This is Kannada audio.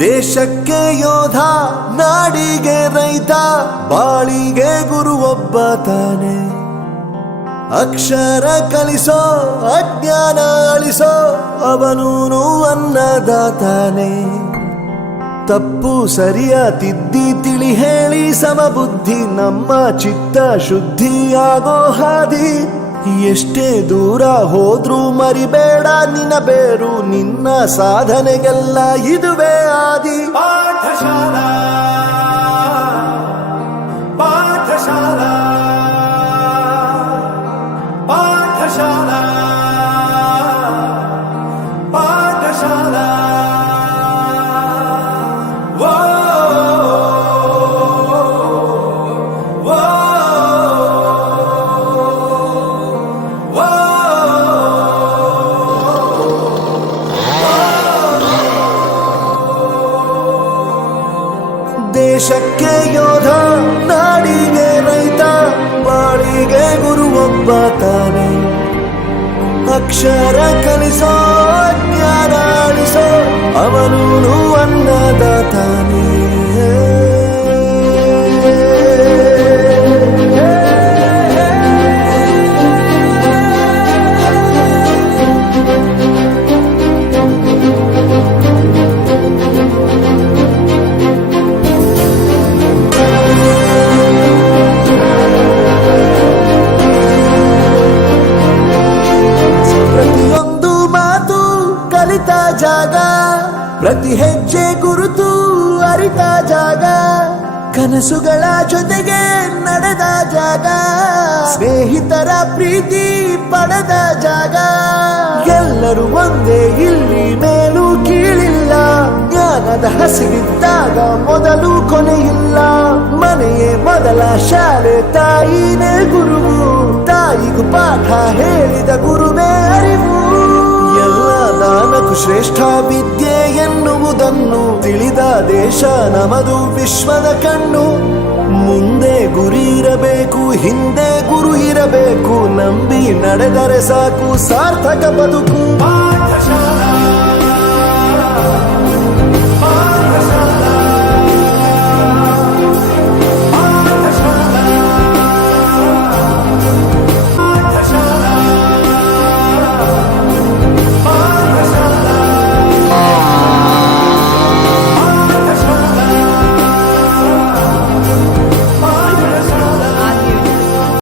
ದೇಶಕ್ಕೆ ಯೋಧ, ನಾಡಿಗೆ ರೈತ, ಬಾಳಿಗೆ ಗುರು ಒಬ್ಬ ತಾನೆ. ಅಕ್ಷರ ಕಲಿಸೋ, ಅಜ್ಞಾನ ಅಳಿಸೋ, ಅವನೂನು ಅನ್ನದಾತಾನೆ. ತಪ್ಪು ಸರಿಯ ತಿದ್ದಿ ತಿಳಿ ಹೇಳಿ ಸಮಬುದ್ಧಿ, ನಮ್ಮ ಚಿತ್ತ ಶುದ್ಧಿಯಾಗೋ ಹಾದಿ. ಎಷ್ಟೇ ದೂರ ಹೋದ್ರೂ ಮರಿಬೇಡ ನಿನ್ನ ಬೇರು, ನಿನ್ನ ಸಾಧನೆಗೆಲ್ಲ ಇದುವೇ ಆದಿ. ಪಾಠಶಾಲಾ ಪಾಠಶಾಲಾ ಪಾಠಶಾಲಾ ಪಾಠಶಾಲಾ. ದೇಶಕ್ಕೆ ಯೋಧ, ನಾಡಿಗೆ ರೈತ, ಬಾಳಿಗೆ ಗುರು ಒಬ್ಬ ತಾನೆ. ಅಕ್ಷರ ಕಲಿಸೋ, ಜ್ಞಾನ ಅಳಿಸೋ, ಅವನೂನು ಅನ್ನದಾತಾನೆ. ಪ್ರತಿಯೊಂದು ಮಾತು ಕಲಿತ ಜಾಗ, ಪ್ರತಿ ಹೆಜ್ಜೆ ಗುರುತು ಅರಿತ ಜಾಗ, ಕನಸುಗಳ ಜೊತೆಗೆ ನಡೆದ ಜಾಗ, ಸ್ನೇಹಿತರ ಪ್ರೀತಿ ಪಡೆದ ಜಾಗ. ಎಲ್ಲರೂ ಒಂದೇ, ಇಲ್ಲಿ ಮೇಲೂ ಕೀಳಿಲ್ಲ, ಜ್ಞಾನದ ಹಸಿವಿದ್ದಾಗ ಮೊದಲು ಕೊನೆಯಿಲ್ಲ. ಮನೆಯೇ ಮೊದಲ ಶಾಲೆ, ತಾಯಿನೇ ಗುರುವು, ತಾಯಿಗೂ ಪಾಠ ಹೇಳಿದ ಗುರುವೇ ಅರಿವು. ಎಲ್ಲ ದಾನಕ್ಕೂ ಶ್ರೇಷ್ಠ ವಿದ್ಯೆ ಎನ್ನುವುದನ್ನು ತಿಳಿದ ದೇಶ ನಮದು ವಿಶ್ವದ ಕಣ್ಣು. ಮುಂದೆ ಗುರಿ ಇರಬೇಕು, ಹಿಂದೆ ಗುರು ಇರಬೇಕು, ನಂಬಿ ನಡೆದರೆ ಸಾಕು ಸಾರ್ಥಕ ಬದುಕು.